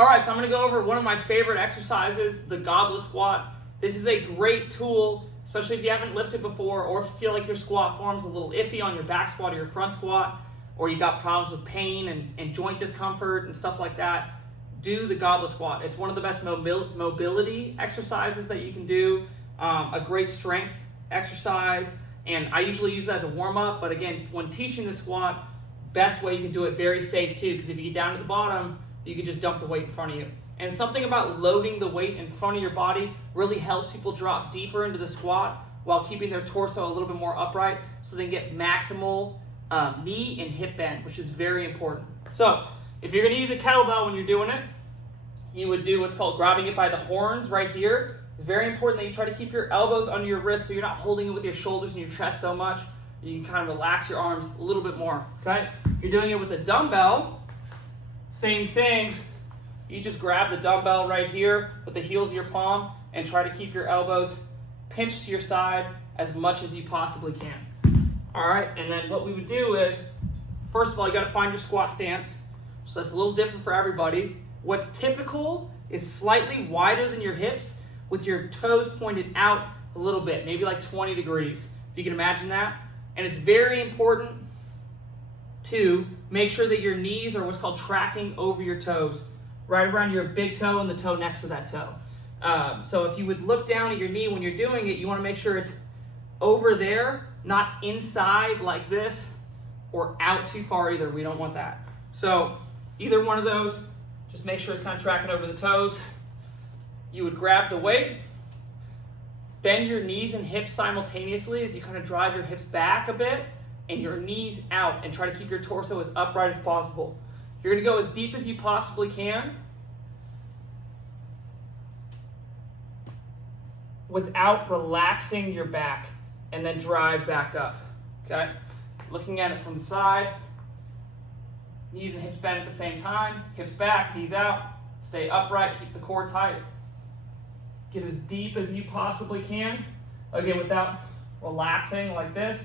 All right, so I'm gonna go over one of my favorite exercises, the Goblet Squat. This is a great tool, especially if you haven't lifted before, or if you feel like your squat form's a little iffy on your back squat or your front squat, or you got problems with pain and joint discomfort and stuff like that. Do the Goblet Squat. It's one of the best mobility exercises that you can do, a great strength exercise, and I usually use it as a warm-up, but again, when teaching the squat, best way you can do it, very safe too, because if you get down to the bottom, you can just dump the weight in front of you. And something about loading the weight in front of your body really helps people drop deeper into the squat while keeping their torso a little bit more upright so they can get maximal knee and hip bend, which is very important. So if you're going to use a kettlebell when you're doing it, you would do what's called grabbing it by the horns right here. It's very important that you try to keep your elbows under your wrists so you're not holding it with your shoulders and your chest so much. You can kind of relax your arms a little bit more, okay? If you're doing it with a dumbbell, same thing. You just grab the dumbbell right here with the heels of your palm and try to keep your elbows pinched to your side as much as you possibly can. All right, and then what we would do is, first of all, you gotta find your squat stance. So that's a little different for everybody. What's typical is slightly wider than your hips with your toes pointed out a little bit, maybe like 20 degrees, if you can imagine that. And it's very important to make sure that your knees are what's called tracking over your toes, right around your big toe and the toe next to that toe. So if you would look down at your knee when you're doing it, you want to make sure it's over there, not inside like this, or out too far either. We don't want that. So either one of those, just make sure it's kind of tracking over the toes. You would grab the weight, bend your knees and hips simultaneously as you kind of drive your hips back a bit and your knees out, and try to keep your torso as upright as possible. You're gonna go as deep as you possibly can without relaxing your back, and then drive back up, okay? Looking at it from the side, knees and hips bend at the same time, hips back, knees out, stay upright, keep the core tight. Get as deep as you possibly can, again, without relaxing like this,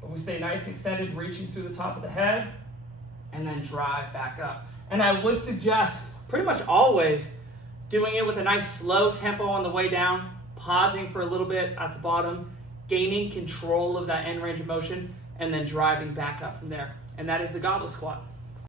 but we stay nice and extended, reaching through the top of the head, and then drive back up. And I would suggest, pretty much always, doing it with a nice slow tempo on the way down, pausing for a little bit at the bottom, gaining control of that end range of motion, and then driving back up from there. And that is the Goblet Squat.